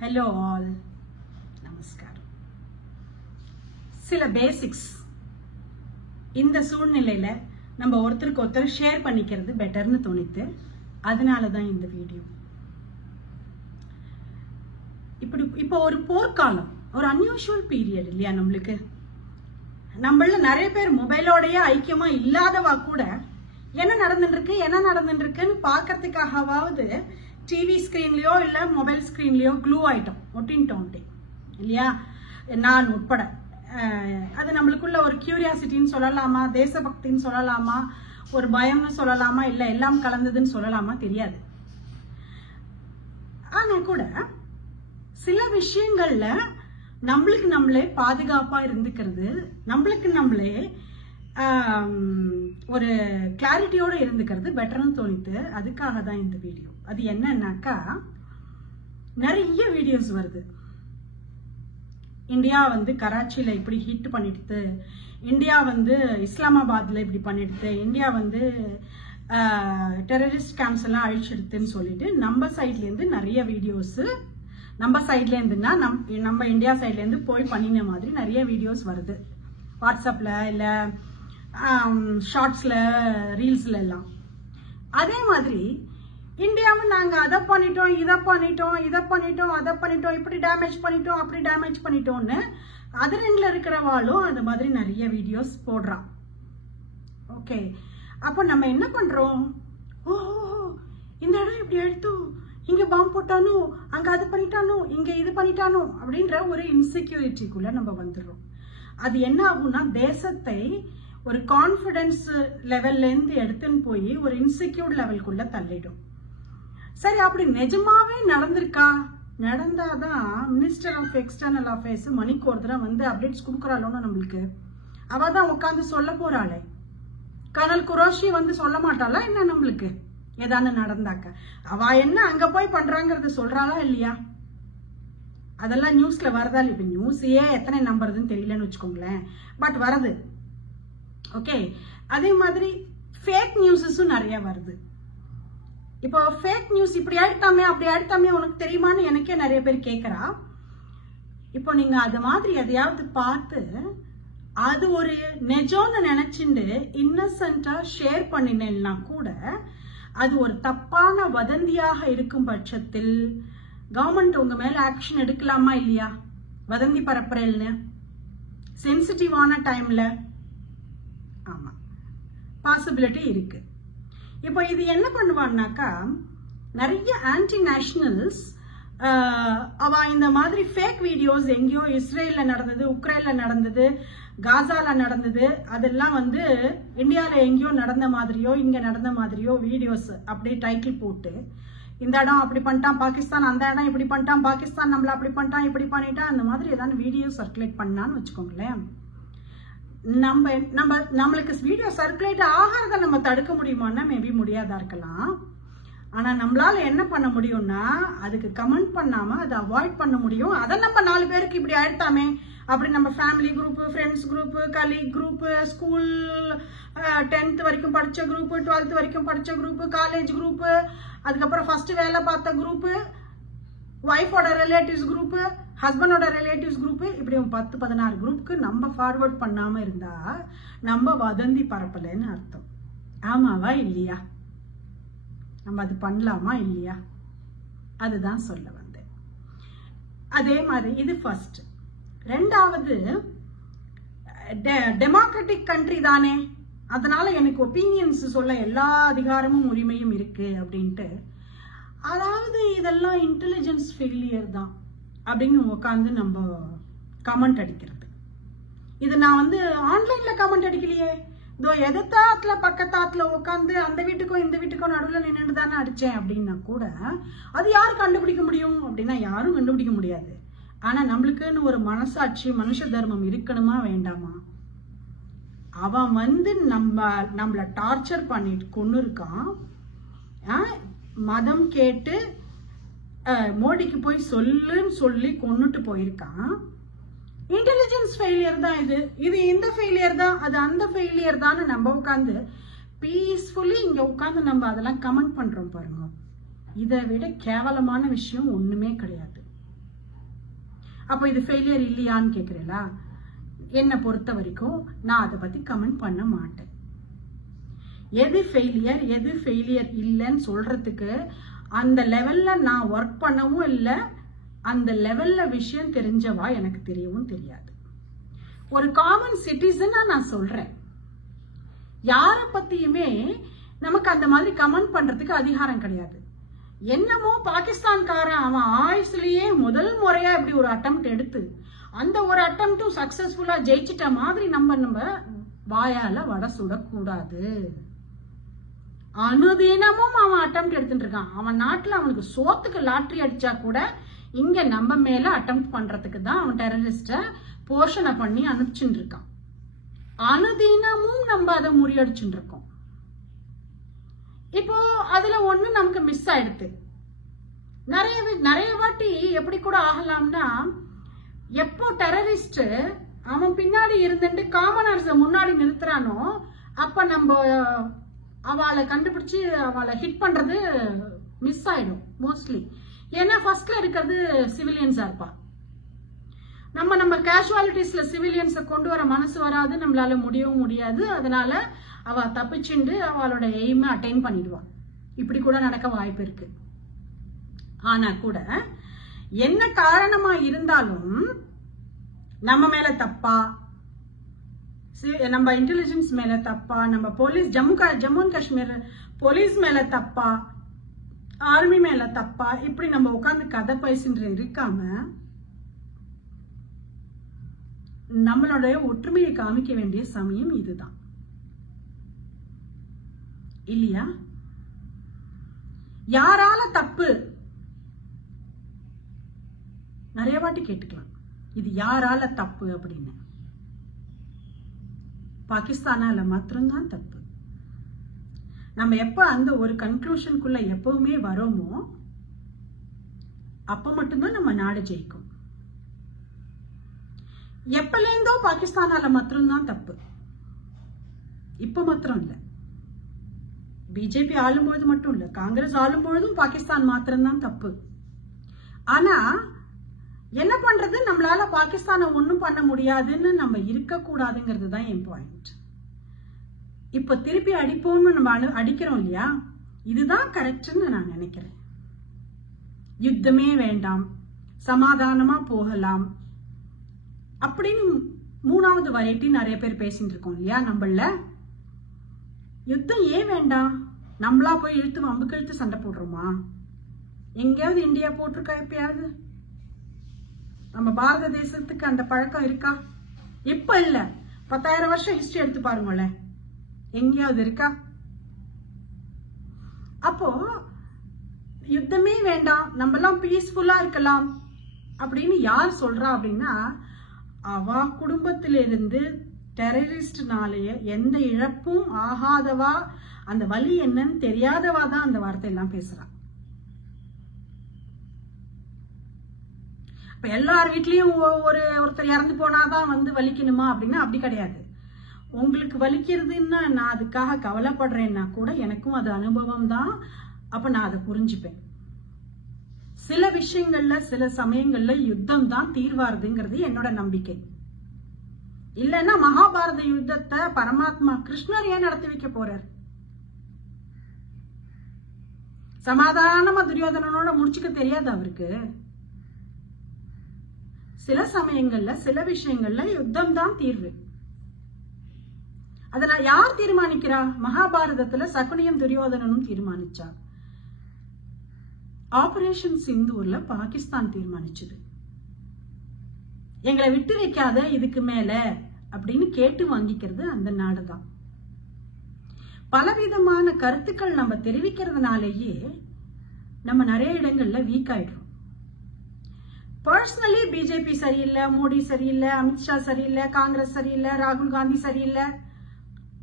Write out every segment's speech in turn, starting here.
Hello all. Namaskar. சில basics இந்த சூழ்நிலையில நம்ம ஒருத்தருக்கு ஒருத்தர் ஷேர் பண்ணிக்கிறது பெட்டர்னு தோணித்து, அதனால தான் இந்த வீடியோ. இப்போ ஒரு போர்க்காலம், ஒரு அன்யூஷுவல் பீரியட் இல்லையா நம்மளுக்கு. நம்மள நிறைய பேர் மொபைலோடய ஐக்கியமா இல்லாதவா கூட என்ன நடந்துட்டு இருக்குன்னு பாக்கிறதுக்காகவாவது டிவி ஸ்கிரீன்லயோ இல்ல மொபைல் ஸ்கிரீன்லயோ க்ளூ ஆயிட்டோம், ஒட்டின்ட்டோம் இல்லையா, நான் உட்பட. அது நம்மளுக்குள்ள ஒரு கியூரியாசிட்டின்னு சொல்லலாமா, தேசபக்தின்னு சொல்லலாமா, ஒரு பயம்னு சொல்லலாமா, இல்ல எல்லாம் கலந்ததுன்னு சொல்லலாமா தெரியாது. ஆனா கூட சில விஷயங்கள்ல நம்மளுக்கு நம்மளே பாதுகாப்பா இருந்துக்கிறது, நம்மளுக்கு நம்மளே ஒரு கிளாரிட்டியோட இருந்துக்கிறது பெட்டர்னு தோணித்து. அதுக்காக தான் இந்த வீடியோ. அது என்னன்னாக்கா, நிறைய வீடியோஸ் வருது. இந்தியா கராச்சியில இப்படி ஹிட் பண்ணிடுது, இந்தியா இஸ்லாமாபாத்ல இப்படி பண்ணிடுது, இந்தியா டெரரிஸ்ட் கேம்ப்ஸ் எல்லாம் அழிச்சிடுதுன்னு சொல்லிட்டு நம்ம சைட்ல இருந்து நிறைய வீடியோஸ், நம்ம சைட்ல இருந்துன்னா நம்ம இந்தியா சைட்ல இருந்து போய் பண்ணின மாதிரி நிறைய வீடியோஸ் வருது. வாட்ஸ்அப்ல இல்ல ஷார்ட்ஸ்ல, ரீல்ஸ்ல எல்லாம். அதே மாதிரி இந்தியாவை நாங்க அதை பண்ணிட்டோம், இதை பண்ணிட்டோம், அதை பண்ணிட்டோம், இப்படி டேமேஜ் பண்ணிட்டோம், அப்படி டேமேஜ் பண்ணிட்டோம்னு அதர்ல இருக்கிறவாளும் அந்த மாதிரி நிறைய வீடியோஸ் போடுறான். ஓகே, அப்போ நம்ம என்ன பண்றோம், ஓஹோ இந்த இடம் இப்படி எடுத்தோம், இங்க பாம்பு போட்டானோ, அங்க அது பண்ணிட்டானோ, இங்க இது பண்ணிட்டானோ அப்படின்ற ஒரு இன்செக்யூரிட்டிக்குள்ள நம்ம வந்துடுறோம். அது என்ன ஆகும்னா, தேசத்தை ஒரு கான்பிடன்ஸ் லெவல்ல இருந்து எடுத்துன்னு போய் ஒரு இன்செக்யூர் லெவலுக்குள்ள தள்ளிடும். சரி, அப்படி நிஜமாவே நடந்திருக்கா? நடந்தாதான் மினிஸ்டர் ஆஃப் எக்ஸ்டர்னல் அஃபேர்ஸ் மணிக்கு ஒரு தடவை அப்டேட்ஸ் கொடுக்குறாளோன்னு நம்மளுக்கு. அவ தான் உட்காந்து சொல்ல போறாளே. கர்னல் குரோஷி சொல்ல மாட்டாளா என்ன நம்மளுக்கு ஏதானு நடந்தாக்க? அவ என்ன அங்க போய் பண்றாங்கிறது சொல்றாளா இல்லையா? அதெல்லாம் நியூஸ்ல வரதா? இப்ப நியூஸையே எத்தனை நம்புறதுன்னு தெரியலன்னு வச்சுக்கோங்களேன், பட் வருது. ஓகே, அதே மாதிரி ஃபேக் நியூஸஸும் நிறைய வருது. இப்போ ஃபேக் நியூஸ் இப்படி ஆயிடுத்தாமே அப்படி ஆயிடுத்தாமே உனக்கு தெரியுமான்னு எனக்கே நிறைய பேர் கேட்கறா. இப்போ நீங்க அது மாதிரி எதையாவது பார்த்து அது ஒரு நெஜம்னு நினைச்சுட்டு இன்னசென்ட்டா ஷேர் பண்ணினேன்னா கூட அது ஒரு தப்பான வதந்தியாக இருக்கும் பட்சத்தில் கவர்மெண்ட் உங்க மேல ஆக்ஷன் எடுக்கலாமா இல்லையா? வதந்தி பரப்புறேன்னு சென்சிட்டிவான டைம்ல ஆமா பாசிபிலிட்டி இருக்கு. இப்போ இது என்ன பண்ணுவான்னாக்கா, நிறைய ஆன்டி நேஷனல்ஸ் அவ இந்த மாதிரி ஃபேக் வீடியோஸ் எங்கேயோ இஸ்ரேல்ல நடந்தது, உக்ரைன்ல நடந்தது, காசால நடந்தது, அதெல்லாம் இந்தியால எங்கேயோ நடந்த மாதிரியோ இங்க நடந்த மாதிரியோ வீடியோஸ் அப்படியே டைட்டில் போட்டு, இந்த இடம் அப்படி பண்ணிட்டான் பாகிஸ்தான், அந்த இடம் இப்படி பண்ணிட்டான் பாகிஸ்தான், நம்மள அப்படி பண்ணிட்டான் இப்படி பண்ணிட்டான், அந்த மாதிரி ஏதாவது வீடியோ சர்க்குலேட் பண்ணான்னு வச்சுக்கோங்களேன். நம்மளுக்கு வீடியோ சர்க்குலேட் ஆகிறத நம்ம தடுக்க முடியுமான்னா மேபி முடியாதா இருக்கலாம். ஆனா நம்மளால என்ன பண்ண முடியும்னா, அதுக்கு கமெண்ட் பண்ணாம அதை அவாய்ட் பண்ண முடியும். அதை நம்ம 4 பேருக்கு இப்படி ஆயிடுத்தாமே அப்படி நம்ம family group, friends group, colleague group, school 10th வரைக்கும் படிச்ச குரூப், 12th வரைக்கும் படிச்ச குரூப், காலேஜ் குரூப், அதுக்கப்புறம் ஃபர்ஸ்ட் வேலை பார்த்த குரூப், ஒய்ஃபோட ரிலேட்டிவ்ஸ் குரூப், ஹஸ்பண்டோட ரிலேட்டிவ்ஸ் குரூப், இப்படி 10-16 குரூப்புக்கு நம்ம ஃபார்வர்ட் பண்ணாம இருந்தா நம்ம வதந்தி பரப்பலன்னு அர்த்தம். ஆமாவா இல்லையா? நம்ம அது பண்ணலாமா இல்லையா? அதுதான் சொல்ல வந்தேன். அதே மாதிரி இது ஃபர்ஸ்ட். ரெண்டாவது, டெமோக்ராட்டிக் கண்ட்ரி தானே, அதனால எனக்கு ஒப்பீனியன்ஸ் சொல்ல எல்லா அதிகாரமும் உரிமையும் இருக்கு அப்படின்ட்டு. அதாவது இதெல்லாம் இன்டெலிஜென்ஸ் ஃபெயிலியர் தான் அப்படின்னு உட்காந்து நம்ம கமெண்ட் அடிக்கிறது. இது நான் ஆன்லைன்ல கமெண்ட் அடிக்கலையே, இதோ எதிர்த்தாத்துல பக்கத்தாத்துல உட்காந்து அந்த வீட்டுக்கும் இந்த வீட்டுக்கும் நடுவில் நின்றுட்டு தானே அடிச்சேன் அப்படின்னா கூட அது யாரு கண்டுபிடிக்க முடியும் அப்படின்னா யாரும் கண்டுபிடிக்க முடியாது. ஆனா நம்மளுக்குன்னு ஒரு மனசாட்சி, மனுஷ தர்மம் இருக்கணுமா வேண்டாமா? அவன் நம்மள டார்ச்சர் பண்ணிட்டு கொண்டு இருக்கான். மதம் கேட்டு மோடிக்கு போய் சொல்லுன்னு சொல்லி கொன்னுட்டு போயிருக்கான். இன்டெலிஜென்ஸ் ஃபெயிலியர் தான் இது இந்த ஃபெயிலியர் தான், அது அந்த ஃபெயிலியர் தான். நம்ம உட்காந்து பீஸ்ஃபுல்லி இங்க உட்காந்து நம்ம அதெல்லாம் கமெண்ட் பண்றோம் பாருங்க. இதை விட கேவலமான விஷயம் ஒண்ணுமே கிடையாது. அப்போ இது ஃபெயிலியர் இல்லையான்னு கேக்குறீங்களா? என்னை பொறுத்த வரைக்கும் நான் அதை பத்தி கமெண்ட் பண்ண மாட்டேன். எது ஃபெயிலியர் இல்லைன்னு சொல்றதுக்கு அந்த லெவல்ல நான் ஒர்க் பண்ணவும் இல்லை, அந்த லெவல்ல விஷயம் தெரிஞ்சவா எனக்கு தெரியவும் தெரியாது. ஒரு காமன் சிட்டிசனா நான் சொல்றேன், யார பத்தியுமே நமக்கு அந்த மாதிரி கமெண்ட் பண்றதுக்கு அதிகாரம் கிடையாது. என்னமோ பாகிஸ்தான்காரன் அவன் ஆயுசுலயே முதல் முறையா இப்படி ஒரு அட்டெம்ப்ட் எடுத்து அந்த ஒரு அட்டெம்ப்டும் சக்சஸ்ஃபுல்லா ஜெயிச்சிட்ட மாதிரி நம்ம வாயால வடை சுடக்கூடாது. அனுதினமும் அவன் அட்டெம்ப்ட் எடுத்துட்டு இருக்கான். அவன் நாட்டுல அவனுக்கு சோத்துக்கு லாட்டரி அடிச்சா கூட இங்க நம்ம மேல அட்டெம்ப்ட் பண்றதுக்கு தான் அவன் டெரரிஸ்ட போஷணை பண்ணி அனுப்பிச்சுட்டு இருக்கான். அனுதினமும் நம்ம அதை முறியடிச்சுட்டு இருக்கோம். இப்போ அதுல ஒண்ணு நமக்கு மிஸ் ஆயிடுது. நிறைய வாட்டி எப்படி கூட ஆகலாம்னா, எப்போ டெரரிஸ்ட் அவன் பின்னாடி இருந்துட்டு காமனர்ஸ முன்னாடி நிறுத்துறானோ அப்ப நம்ம அவளை கண்டுபிடிச்சு அவளை ஹிட் பண்றது மிஸ் ஆயிடும் மோஸ்ட்லி. ஏன்னா ஃபர்ஸ்ட்ல இருக்கிறது சிவிலியன்ஸா இருப்பா. நம்ம கேஷுவாலிட்டிஸ்ல சிவிலியன்ஸை கொண்டு வர மனசு வராது, நம்மளால முடியவும் முடியாது. அதனால அவ தப்பிச்சுண்டு அவளோட எய்மை அட்டைன் பண்ணிடுவான். இப்படி கூட நடக்க வாய்ப்பு இருக்கு. ஆனா கூட என்ன காரணமா இருந்தாலும் நம்ம மேல தப்பா, நம்ம இன்டெலிஜென்ஸ் மேல தப்பா, நம்ம police Jammu and Kashmir police மேல தப்பா, ஆர்மி மேல தப்பா, இப்படி நம்ம உட்கார்ந்து கதை பேசின்ற இருக்காம நம்மளுடைய ஒற்றுமையை காமிக்க வேண்டிய சமயம் இதுதான் இல்லையா? யாரால தப்பு நிறைய வாட்டி கேட்டுக்கலாம். இது யாரால தப்பு அப்படின்னு. பாகிஸ்தானால மாத்திரம்தான் தப்பு. நம்ம எப்ப அந்த ஒரு கன்க்ளூஷனுக்குள்ள எப்பவுமே வரோமோ அப்ப மட்டும்தான் நம்ம நாடு ஜெயிக்கும். எப்பலேந்தோ பாகிஸ்தானால மாத்திரம்தான் தப்பு, இப்ப மாத்திரம் இல்ல. பிஜேபி ஆளும்பொழுது மட்டும் இல்ல, காங்கிரஸ் ஆளும்பொழுதும் பாகிஸ்தான் மாத்திரம்தான் தப்பு. ஆனா என்ன பண்றது, நம்மளால பாகிஸ்தானை ஒண்ணும் பண்ண முடியாதுன்னு நம்ம இருக்க கூடாதுங்கிறது தான் என் பாயிண்ட். இப்ப திருப்பி அடிப்போம்னு நம்ம அடிக்கிறோம் இல்லையா, இதுதான் கரெக்ட்னு நான் நினைக்கிறேன். யுத்தமே வேண்டாம், சமாதானமா போகலாம் அப்படின்னு மூணாவது வெரைட்டி நிறைய பேர் பேசிட்டு இருக்கோம் இல்லையா. நம்மள யுத்தம் ஏன் வேண்டாம்? நம்மளா போய் இழுத்து வம்புக்கு இழுத்து சண்டை போடுறோமா? எங்கேயாவது இந்தியா போட்டிருக்கா? எப்பயாவது நம்ம பாரத தேசத்துக்கு அந்த பழக்கம் இருக்கா? இப்ப இல்ல, 10,000 வருஷம் ஹிஸ்டரி எடுத்து பாருங்களேன், எங்கேயாவது இருக்கா? அப்போ யுத்தமே வேண்டாம், நம்ம எல்லாம் பீஸ்ஃபுல்லா இருக்கலாம் அப்படின்னு யார் சொல்றா அப்படின்னா, அவ குடும்பத்திலிருந்து டெரரிஸ்ட்னாலேயே எந்த இழப்பும் ஆகாதவா, அந்த வலி என்னன்னு தெரியாதவா தான் அந்த வார்த்தை எல்லாம் பேசுறான். இப்ப எல்லார் வீட்லயும் ஒருத்தர் இறந்து போனாதான் வந்து வலிக்கணுமா அப்படின்னா அப்படி கிடையாது. உங்களுக்கு வலிக்கிறதுன்னா நான் அதுக்காக கவலைப்படுறேன்னா கூட எனக்கும் அது அனுபவம் தான். அப்ப நான் அதை புரிஞ்சுப்பேன். சில விஷயங்கள்ல சில சமயங்கள்ல யுத்தம் தான் தீர்வாருதுங்கிறது என்னோட நம்பிக்கை. இல்லைன்னா மகாபாரத யுத்தத்தை பரமாத்மா கிருஷ்ணர் ஏன் நடத்தி வைக்க போறார்? சமாதானமா துரியோதனனோட முடிச்சுக்க தெரியாது அவருக்கு. சில சமயங்கள்ல சில விஷயங்கள்ல யுத்தம் தான் தீர்வு. அதனால யார் தீர்மானிக்கிறா? மகாபாரதத்துல சகுனியும் துரியோதனனும் தீர்மானிச்சா. ஆபரேஷன் சிந்தூர்ல பாகிஸ்தான் தீர்மானிச்சது. எங்களை விட்டு வைக்காத இதுக்கு மேல அப்படின்னு கேட்டு வாங்கிக்கிறது அந்த நாடுதான். பலவிதமான கருத்துக்கள் நம்ம தெரிவிக்கிறதுனாலேயே நம்ம நிறைய இடங்கள்ல வீக் ஆயிடுறோம். பர்சனலி பிஜேபி சரியில்லை, மோடி சரியில்லை, அமித்ஷா சரியில்லை, காங்கிரஸ் சரியில்லை, ராகுல் காந்தி சரியில்லை,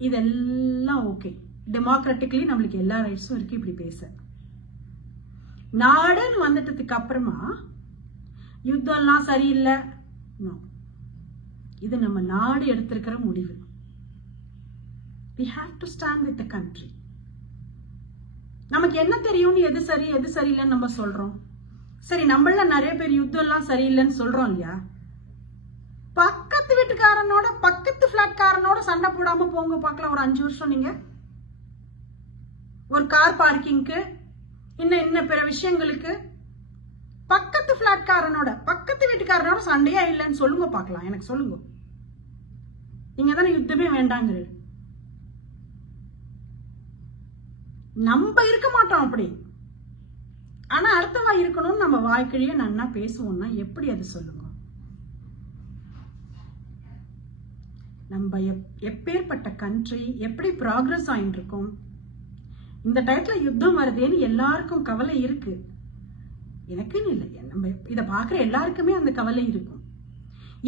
இதெல்லாம் ஓகே. டெமோக்ராட்டிக்லி நம்மளுக்கு எல்லா ரைட்ஸும் இருக்கு இப்படி பேச. நாடுன்னு வந்துட்டதுக்கு அப்புறமா யுத்தம்லாம் சரியில்லை, இது நம்ம நாடு எடுத்திருக்கிற முடிவு. We have to stand with the country. நமக்கு என்ன தெரியும்னு எது சரி எது சரியில்லைன்னு நம்ம சொல்றோம். சரி, நம்மள நிறைய பேர் யுத்தம் எல்லாம் சரியில்லைன்னு சொல்றோம் இல்லையா? பக்கத்து வீட்டுக்காரனோட பக்கத்து பிளாட்காரனோட சண்டை போடாம போங்க பார்க்கலாம். ஒரு 5 வருஷம் நீங்க ஒரு கார் பார்க்கிங்க்கு இன்னும் பிற விஷயங்களுக்கு பக்கத்து பிளாட்காரனோட பக்கத்து வீட்டுக்காரனோட சண்டையா இல்லைன்னு சொல்லுங்க பார்க்கலாம். எனக்கு சொல்லுங்க. நீங்க தானே யுத்தமே வேண்டாங்க. நம்ம இருக்க மாட்டோம் அப்படி. ஆனா அடுத்தவா இருக்கணும்னு நம்ம வாய்க்கிழியே நன்னா பேசுவோம்னா எப்படி அது சொல்லுங்க? நம்ம எப்பேற்பட்ட கண்ட்ரி, எப்படி ப்ராக்ரஸ் ஆயிட்டு இருக்கோம். இந்த டயத்துல யுத்தம் வருதேன்னு எல்லாருக்கும் கவலை இருக்கு. எனக்குன்னு இல்லை, நம்ம இதை பாக்குற எல்லாருக்குமே அந்த கவலை இருக்கும்.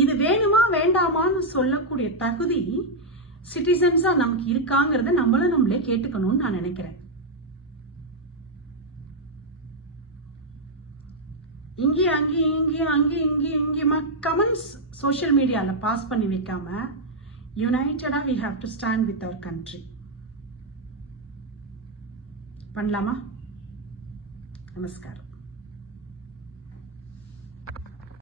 இது வேணுமா வேண்டாமான்னு சொல்லக்கூடிய தகுதி சிட்டிசன்ஸா நமக்கு இருக்காங்கிறத நம்மளும் நம்மளே கேட்டுக்கணும்னு நான் நினைக்கிறேன். இங்கேயுமா கமெண்ட்ஸ் சோஷியல் மீடியால பாஸ் பண்ணி வைக்காம யுனைட்டடா we have to stand with our country. பண்ணலாமா? நமஸ்காரம்.